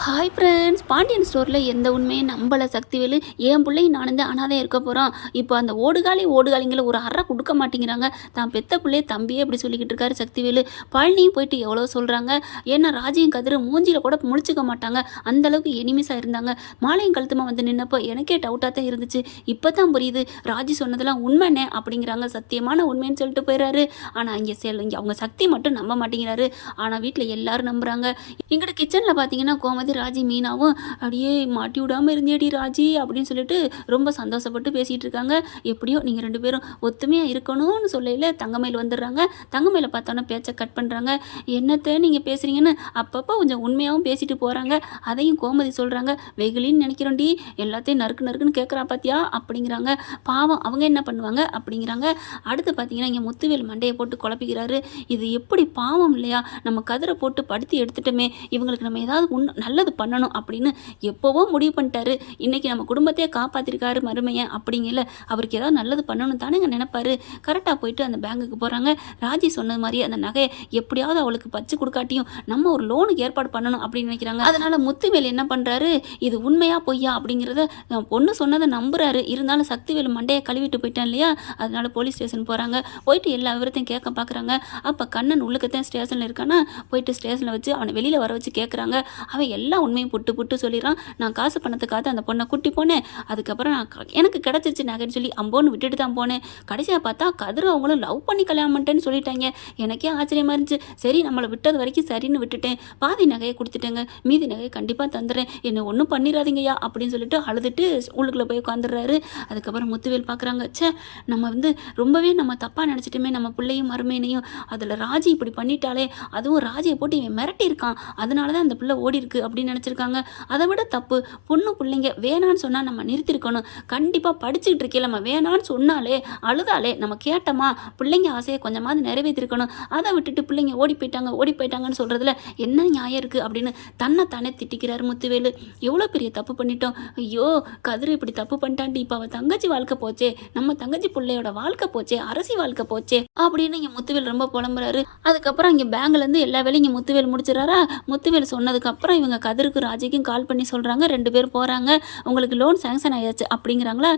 Hi friends, Pandian ஸ்டோரில் எந்த உண்மையும் நம்பலை சக்திவேலு. என் பிள்ளையும் நானும் தான் அனாதையாக இருக்க போகிறோம். இப்போ அந்த ஓடுகாலிங்களை ஒரு அறை கொடுக்க மாட்டேங்கிறாங்க. தான் பெத்த பிள்ளைய தம்பியே இப்படி சொல்லிக்கிட்டு இருக்காரு சக்திவேலு. பழனியும் போயிட்டு எவ்வளோ சொல்கிறாங்க. ஏன்னா ராஜியும் கதிரும் மூஞ்சியில் கூட முழிச்சிக்க மாட்டாங்க, அந்தளவுக்கு எனிமிஸாக இருந்தாங்க. மாலையும் கழுத்துமா வந்து நின்னப்போ எனக்கே டவுட்டாக தான் இருந்துச்சு. இப்போ தான் புரியுது ராஜி சொன்னதெல்லாம் உண்மைனே அப்படிங்கிறாங்க. சத்தியமான உண்மைன்னு சொல்லிட்டு போயிடறாரு. ஆனால் இங்கே அவங்க சக்தி மட்டும் நம்ப மாட்டேங்கிறாரு. ஆனால் வீட்டில் எல்லாரும் நம்புகிறாங்க. எங்கிட்ட கிச்சனில் பார்த்தீங்கன்னா கோமதி ராஜி மீனாவும் அப்படியே மாட்டி விடாமல் இருந்தேடி ராஜி அப்படின்னு சொல்லிட்டு ரொம்ப சந்தோஷப்பட்டு பேசிகிட்டு இருக்காங்க. எப்படியோ நீங்கள் ரெண்டு பேரும் ஒத்துமையாக இருக்கணும்னு சொல்லையில் தங்கமயில் வந்துடுறாங்க. தங்கமயில பார்த்தோன்னா பேச்சை கட் பண்ணுறாங்க. என்னத்தை நீங்கள் பேசுகிறீங்கன்னு அப்பப்போ கொஞ்சம் உண்மையாகவும் பேசிட்டு போகிறாங்க. அதையும் கோமதி சொல்கிறாங்க. வெகுலின்னு நினைக்கிறோண்டி, எல்லாத்தையும் நறுக்கு நறுக்குன்னு கேட்குறா பார்த்தியா அப்படிங்கிறாங்க. பாவம் அவங்க என்ன பண்ணுவாங்க அப்படிங்கிறாங்க. அடுத்து பார்த்தீங்கன்னா இங்கே முத்துவேல் மண்டையை போட்டு குழப்பிக்கிறாரு. இது எப்படி பாவம் இல்லையா, நம்ம கதிரை போட்டு படுத்தி எடுத்துட்டோமே, இவங்களுக்கு நம்ம ஏதாவது நல்லது பண்ணணும் அப்படின்னு எப்போவோ முடிவு பண்ணிட்டாரு. இன்னைக்கு நம்ம குடும்பத்தையே காப்பாற்றிருக்காரு மருமையன் அப்படிங்கல, அவருக்கு ஏதாவது நல்லது பண்ணணும் தானேங்க நினைப்பாரு. கரெக்டாக போயிட்டு அந்த பேங்குக்கு போகிறாங்க. ராஜி சொன்னது மாதிரி அந்த நகையை எப்படியாவது அவளுக்கு பச்சு கொடுக்காட்டியும் நம்ம ஒரு லோனுக்கு ஏற்பாடு பண்ணணும் அப்படின்னு நினைக்கிறாங்க. அதனால முத்துவேல் என்ன பண்ணுறாரு, இது உண்மையா பொய்யா அப்படிங்கிறத பொண்ணு சொன்னதை நம்புறாரு. இருந்தாலும் சக்திவேல் மண்டையை கழுவிட்டு போயிட்டான் இல்லையா, அதனால போலீஸ் ஸ்டேஷன் போகிறாங்க. போயிட்டு எல்லா விவரத்தையும் கேட்க பார்க்குறாங்க. அப்போ கண்ணன் உள்ளுக்கத்தான் ஸ்டேஷனில் இருக்கானா, போயிட்டு ஸ்டேஷனில் வச்சு அவனை வெளியில் வர வச்சு கேட்குறாங்க. அவன் எல்லா உண்மையும் புட்டு சொல்லிடுறான். நான் காசு பணத்துக்காக அந்த பொண்ணை கூட்டி போனேன். அதுக்கப்புறம் எனக்கு கிடச்சிருச்சு நகைன்னு சொல்லி அம்போன்னு விட்டுட்டு தான் போனேன். கடைசியாக பார்த்தா கதிர் அவங்களும் லவ் பண்ணி கல்யாணம் பண்ணிட்டேன்னு சொல்லிட்டாங்க. எனக்கே ஆச்சரியமாக இருந்துச்சு. சரி, நம்மளை விட்டது வரைக்கும் சரின்னு விட்டுட்டேன். பாதி நகையை கொடுத்துட்டேங்க, மீதி நகையை கண்டிப்பாக தந்துடுறேன், என்னை ஒன்றும் பண்ணிடாதீங்கய்யா அப்படின்னு சொல்லிட்டு அழுதுட்டு உள்ளுக்குள்ளே போய் உட்காந்துடுறாரு. அதுக்கப்புறம் முத்துவேல் பார்க்குறாங்க, ச்சே நம்ம ரொம்பவே நம்ம தப்பாக நினச்சிட்டுமே நம்ம பிள்ளையும் மருமையினையும். அதில் ராஜி இப்படி பண்ணிட்டாலே, அதுவும் ராஜியை போட்டு இவன் மிரட்டி இருக்கான், அதனால தான் அந்த பிள்ளை ஓடி இருக்கு அப்படின்னு நினச்சிருக்காங்க. அதை விட தப்பு, பொண்ணு பிள்ளைங்க வேணான்னு சொன்னால் நம்ம நிறுத்திருக்கணும். கண்டிப்பாக படிச்சுக்கிட்டு இருக்கே, நம்ம வேணான்னு சொன்னாலே அழுதாலே நம்ம கேட்டோமா, பிள்ளைங்க ஆசையை கொஞ்சமாவது நிறைவேற்றிருக்கணும். அதை விட்டுட்டு பிள்ளைங்க ஓடி போயிட்டாங்கன்னு சொல்கிறதுல என்ன நியாயம் இருக்குது அப்படின்னு தன்னைத்தானே திட்டிக்கிறார் முத்துவேலு. எவ்வளோ பெரிய தப்பு பண்ணிட்டோம், ஐயோ கதிர் இப்படி தப்பு பண்ணிட்டான்ட்டு இப்போ அவள் தங்கச்சி வாழ்க்கை போச்சே, நம்ம தங்கச்சி பிள்ளையோட வாழ்க்கை போச்சே, அரசி வாழ்க்கை போச்சே அப்படின்னு இங்கே முத்துவேல் ரொம்ப புலம்புறாரு. அதுக்கப்புறம் இங்கே பேங்க்லேருந்து எல்லா வேலையும் இங்கே முத்துவேல் முடிச்சிடறாரா. முத்துவேல் சொன்னதுக்கப்புறம் இவங்க கதிருக்கு ராஜிக்கும் கால் பண்ணி சொல்கிறாங்க. 2 பேரும் போகிறாங்க. உங்களுக்கு லோன் சேங்ஷன் ஆயாச்சு அப்படிங்கிறாங்களா.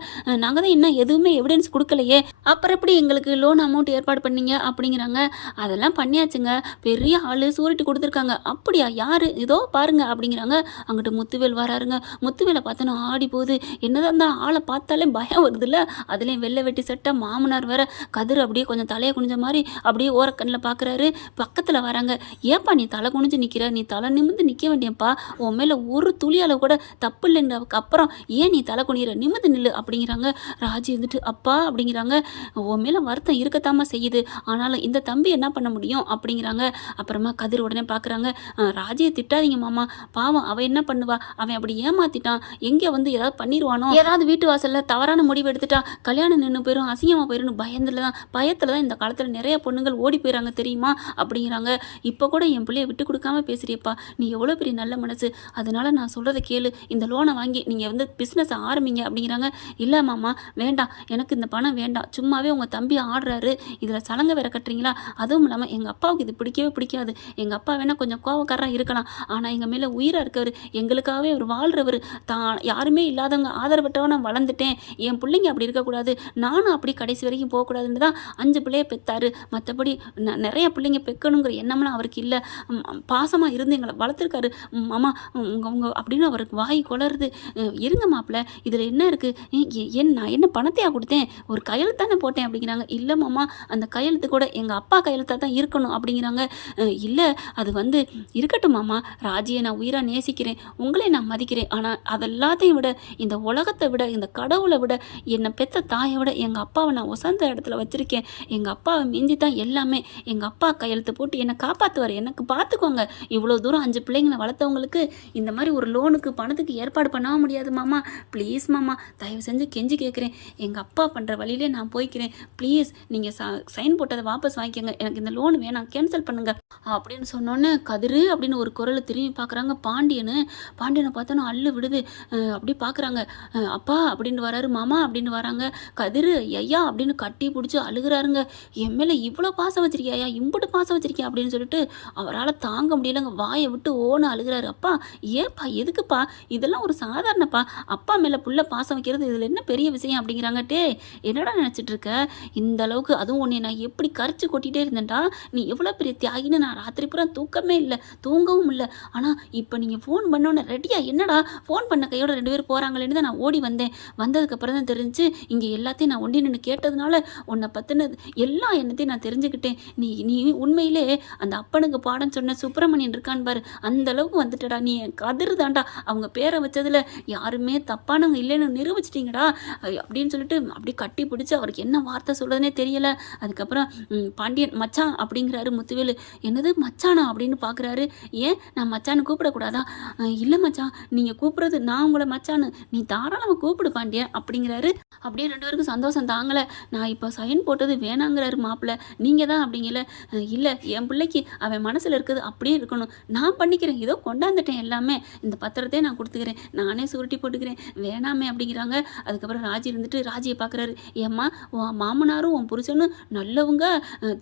நாங்கள் தான் இன்னும் எதுவுமே எவிடன்ஸ் கொடுக்கலையே, அப்புறம் எப்படி எங்களுக்கு லோன் அமௌண்ட் ஏற்பாடு பண்ணீங்க அப்படிங்கிறாங்க. அதெல்லாம் பண்ணியாச்சுங்க, பெரிய ஆள் சூரிட்டு கொடுத்துருக்காங்க. அப்படியா, யார், இதோ பாருங்க அப்படிங்கிறாங்க. அங்கிட்டு முத்துவேல் வராருங்க. முத்துவேலை பார்த்தோன்னா ஆடி போகுது. என்னதான் இருந்தாலும் ஆளை பார்த்தாலே பயம் வருதுல்ல, அதுலேயும் வெள்ளை வெட்டி சட்டை, மாமனார் வேற. கதிர் அப்படியே கொஞ்சம் தலையை குனிஞ்ச மாதிரி அப்படியே ஓரக்கண்ணில் பார்க்குறாரு. பக்கத்தில் வராங்க. ஏப்பா நீ தலை குனிஞ்சு நிற்கிற, நீ தலை நிமிந்து நிற்க வேண்டியப்பா, உன் மேலே ஒரு துளியால் கூட தப்பு இல்லைன்றதுக்கு அப்புறம் ஏன் நீ தலை குனிகிற, நிமிந்து நில்லு அப்படிங்கிறாங்க. ராஜி வந்துட்டு அப்பா அப்படிங்கிறாங்க. உன் மேலே வருத்தம் இருக்கத்தாம செய்யுது, ஆனாலும் இந்த தம்பி என்ன பண்ண முடியும் அப்படிங்கிறாங்க. அப்புறமா கதிர் உடனே பார்க்குறாங்க. ராஜியை திட்டாதீங்க மாமா, பாவம் அவன் என்ன பண்ணுவா, அவன் அப்படி ஏமாத்திட்டான், எங்கே ஏதாவது பண்ணிடுவானோ, ஏதாவது வீட்டு வாசலில் தவறான முடிவு எடுத்துட்டா கல்யாணம் நின்று போயிடும், அசிங்கமாக போயிடும், பயத்தில் தான் இந்த காலத்தில் நிறைய பொண்ணுங்கள் ஓடி போயிடறாங்க தெரியுமா அப்படிங்கிறாங்க. இப்போ கூட என் பிள்ளைய விட்டு கொடுக்காம பேசுறியப்பா, நீ எவ்வளோ பெரிய நல்ல மனசு, அதனால நான் சொல்கிறத கேளு, இந்த லோனை வாங்கி நீங்கள் பிஸ்னஸை ஆரம்பிங்க அப்படிங்கிறாங்க. இல்லை மாமா வேண்டாம், எனக்கு இந்த பணம் வேண்டாம், சும்மாவே உங்கள் தம்பி ஆடுறாரு, இதில் சலங்க வேற கட்டுறீங்களா, அதுவும் இல்லாமல் எங்கள் அப்பாவுக்கு இது பிடிக்கவே பிடிக்காது. எங்கள் அப்பா வேணால் கொஞ்சம் கோவக்காரராக இருக்கலாம், ஆனால் எங்கள் மேலே உயிராக இருக்கார், எங்களுக்காகவே அவர் வாழ்கிறவர், தான் யாருமே இல்லாதவங்க ஆதரவற்றவ நான் வளர்ந்துட்டேன், என் பிள்ளைங்க அப்படி இருக்கக்கூடாது, நானும் அப்படி கடைசி வரைக்கும் போகக்கூடாதுன்னு தான் 5 பிள்ளைய பெற்றாரு. மற்றபடி நிறைய பிள்ளைங்க பெக்கணுங்கிற எண்ணம்லாம் அவருக்கு இல்லை, பாசமாக இருந்து எங்களை வளர்த்துருக்காரு மாமா உங்க அப்படின்னு அவருக்கு வாய் கொளருது. இருங்க மாப்பிள்ள, இதில் என்ன இருக்குது, நான் என்ன பணத்தையா கொடுத்தேன், ஒரு கையெழுத்து தானே போட்டேன் அப்படிங்கிறாங்க. இல்லை மாமா, அந்த கையெழுத்து கூட எங்கள் அப்பா கையெழுத்தாக தான் இருக்கணும் அப்படிங்கிறாங்க. இல்லை அது இருக்கட்டும் மாமா, ராஜியை நான் உயிராக நேசிக்கிறேன், உங்களே நான் மதிக்கிறேன், ஆனால் அதெல்லாத்தையும் விட, இந்த உலகத்தை விட, இந்த கடவுளை விட, என்னை பெற்ற தாயை விட எங்கள் அப்பாவை நான் உசந்த இடத்துல வச்சுருக்கேன், எங்கள் அப்பாவை மிஞ்சி தான் எல்லாமே, எங்கள் அப்பா கையெழுத்து போட்டு என்னை காப்பாற்றுவார், எனக்கு பார்த்துக்கோங்க, இவ்வளோ தூரம் 5 பிள்ளைங்களை வளர்த்தவங்களுக்கு இந்த மாதிரி ஒரு லோனுக்கு பணத்துக்கு ஏற்பாடு பண்ணவும் முடியாது மாமா, ப்ளீஸ் மாமா, தயவு செஞ்சு கெஞ்சி கேட்குறேன், எங்கள் அப்பா பண்ணுற வழியிலே நான் போய்க்கிறேன், ப்ளீஸ் நீங்கள் சைன் போட்டதை வாபஸ் வாங்கிக்கோங்க, எனக்கு இந்த லோன் வேணாம், கேன்சல் பண்ணுங்க அப்படின்னு சொன்னோன்னே கதிரு அப்படின்னு ஒரு குரலை திரும்பி பார்க்குறாங்க. பாண்டியனை பார்த்தோன்னா அள்ளு விடுது. அப்படி பார்க்குறாங்க. அப்பா அப்படின்னு வராரு, மாமா அப்படின்னு வராங்க. கதிரு ஐயா அப்படின்னு கட்டி பிடிச்சி அழுகிறாருங்க. என் மேலே இவ்வளோ பாசம் வச்சிருக்கியா, இம்புட்டு பாசம் வச்சிருக்கியா அப்படின்னு சொல்லிட்டு அவரால் தாங்க முடியலைங்க, வாயை விட்டு ஓன்னு அழுகிறாரு. கேட்குறாரு. அப்பா ஏப்பா எதுக்குப்பா இதெல்லாம் ஒரு சாதாரணப்பா, அப்பா மேலே புள்ள பாசம் வைக்கிறது இதில் என்ன பெரிய விஷயம் அப்படிங்கிறாங்க. என்னடா நினச்சிட்டு இருக்க, இந்த அளவுக்கு அதுவும் உன்னை நான் எப்படி கரைச்சி கொட்டிகிட்டே இருந்தேன்டா, நீ எவ்வளோ பெரிய தியாகின்னு நான் ராத்திரி பூரா தூக்கமே இல்லை, தூங்கவும் இல்லை. ஆனால் இப்போ நீங்கள் ஃபோன் பண்ணோன்னே ரெடியா என்னடா ஃபோன் பண்ண கையோட 2 பேரும் போகிறாங்களேன்னு தான் நான் ஓடி வந்தேன். வந்ததுக்கப்புறம் தான் தெரிஞ்சு இங்கே எல்லாத்தையும் நான் ஒண்டி நின்று கேட்டதுனால உன்னை பற்றினது எல்லா எண்ணத்தையும் நான் தெரிஞ்சுக்கிட்டேன். நீ நீ உண்மையிலே அந்த அப்பனுக்கு பாடம் சொன்ன சுப்பிரமணியன் இருக்கான்னு பாரு, அந்த அளவுக்கு வந்துட்டடா, நீ என் கதிர் தாண்டா, அவங்க பேரை வச்சதில் யாருமே தப்பானவங்க இல்லைன்னு நிரூபிச்சிட்டிங்கடா அப்படின்னு சொல்லிட்டு அப்படியே கட்டி பிடிச்சி அவருக்கு என்ன வார்த்தை சொல்கிறதுனே தெரியலை. அதுக்கப்புறம் பாண்டியன் மச்சான் அப்படிங்கிறாரு முத்துவேலு. என்னது மச்சானா அப்படின்னு பார்க்குறாரு. ஏன் நான் மச்சான்னு கூப்பிடக்கூடாதா? இல்லை மச்சான், நீங்கள் கூப்பிட்றது நான் உங்களை மச்சான்னு, நீ தாராளமாக கூப்பிடு பாண்டியன் அப்படிங்கிறாரு. அப்படியே 2 பேருக்கும் சந்தோஷம் தாங்கலை. நான் இப்போ சைன் போட்டது வேணாங்கிறாரு மாப்பிள்ளை, நீங்கள் தான் அப்படிங்கல. இல்லை என் பிள்ளைக்கு அவன் மனசில் இருக்குது அப்படியே இருக்கணும், நான் பண்ணிக்கிறேன், இதோ கொண்டாந்துட்டேன் எல்லாமே, இந்த பத்திரத்தையே நான் கொடுத்துக்கிறேன், நானே சுருட்டி போட்டுக்கிறேன், வேணாமே அப்படிங்கிறாங்க. அதுக்கப்புறம் ராஜி இருந்துட்டு ராஜியை பார்க்குறாரு. ஏம்மா உன் மாமனாரும் உன் புருஷனும் நல்லவங்க,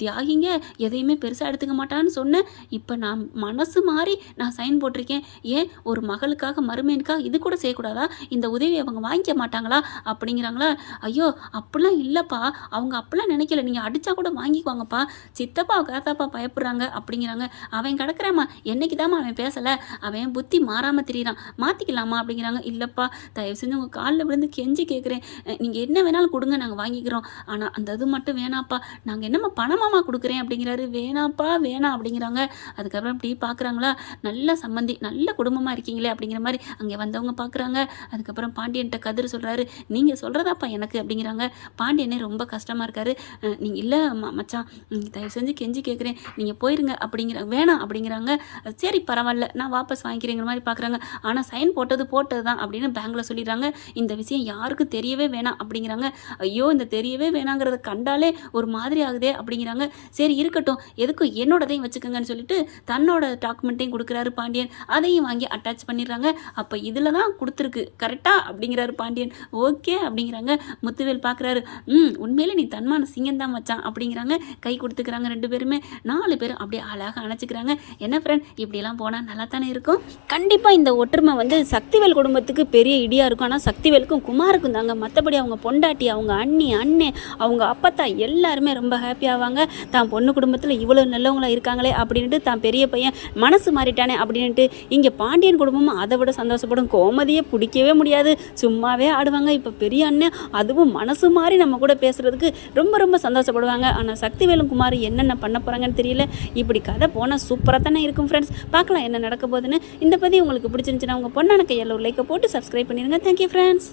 தியாகிங்க, எதையுமே பெருசாக எடுத்துக்க மாட்டான்னு சொன்னேன். இப்போ நான் மனசு மாறி நான் சைன் போட்டிருக்கேன். ஏன் ஒரு மகளுக்காக மருமையனுக்காக இது கூட செய்யக்கூடாதா? இந்த உதவி அவங்க வாங்கிக்க மாட்டாங்களா அப்படிங்கிறாங்களா? ஐயோ அப்படிலாம் இல்லைப்பா, அவங்க அப்படிலாம் நினைக்கல, நீங்கள் அடித்தா கூட வாங்கிக்குவாங்கப்பா, சித்தப்பா காத்தாப்பா பயப்படுறாங்க அப்படிங்கிறாங்க. அவன் கிடக்குறாம்மா, என்னைக்கு தாம்மா அவன் பேசலை, அவன் புத்தி மாறாமல் திரியிறான், மாற்றிக்கலாமா அப்படிங்கிறாங்க. இல்லைப்பா தயவு செஞ்சு உங்கள் காலில் விழுந்து கெஞ்சி கேட்குறேன், நீங்கள் என்ன வேணாலும் கொடுங்க நாங்கள் வாங்கிக்கிறோம், ஆனால் அந்த இது மட்டும் வேணாப்பா, நாங்கள் என்னம்மா பணமாமா கொடுக்குறேன் அப்படிங்கிறாரு. வேணாப்பா வேணாம் அப்படிங்கிறாங்க. அதுக்கப்புறம் இப்படி பார்க்குறாங்களா, நல்ல சம்மந்தி, நல்ல குடும்பமாக இருக்கீங்களே அப்படிங்கிற மாதிரி அங்கே வந்தவங்க பார்க்குறாங்க. அதுக்கப்புறம் பாண்டியன்ட்ட கதிர் சொல்கிறாரு, நீங்கள் சொல்கிறதாப்பா எனக்கு அப்படிங்கிறாங்க. பாண்டியனே ரொம்ப கஷ்டமாக இருக்காரு. நீங்கள் இல்லை மச்சான், தயவு செஞ்சு கெஞ்சி கேட்குறேன், நீங்கள் போயிருங்க வேணாம் அப்படிங்கிறாங்க. சரி பரவாயில்ல நான் வாபஸ் வாங்கிக்கிறேங்கிற மாதிரி பார்க்குறாங்க. ஆனால் சைன் போட்டது தான் அப்படின்னு பேங்கில் சொல்லிடுறாங்க. இந்த விஷயம் யாருக்கும் தெரியவே வேணாம் அப்படிங்கிறாங்க. ஐயோ இந்த தெரியவே வேணாங்கிறத கண்டாலே ஒரு மாதிரி ஆகுதே அப்படிங்கிறாங்க. சரி இருக்கட்டும், எதுக்கும் என்னோடதையும் வச்சுக்கோங்கன்னு சொல்லிட்டு தன்னோட டாக்குமெண்ட்டையும் கொடுக்குறாரு பாண்டியன். அதையும் வாங்கி அட்டாச் பண்ணிடுறாங்க. அப்போ இதில் தான் கொடுத்துருக்கு கரெக்டா அப்படிங்கிறாரு பாண்டியன். ஓகே அப்படிங்கிறாங்க. முத்துவேல் பார்க்குறாரு. உண்மையிலே நீ தன்மான சிங்கம் தான் மச்சான் அப்படிங்கிறாங்க. கை கொடுத்துக்கிறாங்க 2 பேருமே. 4 பேரும் அப்படியே அழகாக அணைச்சிக்கிறாங்க. என்ன ஃப்ரெண்ட், இப்படிலாம் போனால் நல்லா தானே இருக்கும். கண்டிப்பாக இந்த ஒற்றுமை வந்து சக்திவேல் குடும்பத்துக்கு பெரிய இடியாக இருக்கும். ஆனால் சக்திவேலுக்கும் குமாருக்கும் தாங்க. மற்றபடி அவங்க பொண்டாட்டி, அவங்க அண்ணி, அண்ணே, அவங்க அப்பத்தா எல்லாருமே ரொம்ப ஹாப்பி ஆவாங்க. தான் பொண்ணு குடும்பத்தில் இவ்வளோ நல்லவங்களாக இருக்காங்களே அப்படின்ட்டு தான் பெரிய பையன் மனசு மாறிட்டானே அப்படின்ட்டு இங்கே பாண்டியன் குடும்பமும் அதை விட சந்தோஷப்படும். கோமதியை பிடிக்கவே முடியாது, சும்மாவே ஆடுவாங்க. இப்போ பெரிய அண்ணன் அதுவும் மனசு மாறி நம்ம கூட பேசுகிறதுக்கு ரொம்ப ரொம்ப சந்தோஷப்படுவாங்க. ஆனால் சக்திவேலும் குமார் என்னென்ன பண்ண போகிறாங்கன்னு தெரியல. இப்படி கதை போனால் சூப்பராக தானே இருக்கும் ஃப்ரெண்ட்ஸ். பார்க்கலாம் என்ன நடக்க போகுதுன்னு. இந்த பதிவு உங்களுக்கு பிடிச்சிருந்துச்சுன்னா உங்கள் பொண்ணான கையில் ஒரு லைக்கை போட்டு சப்ஸ்கிரைப் பண்ணிடுங்க. Thank you friends.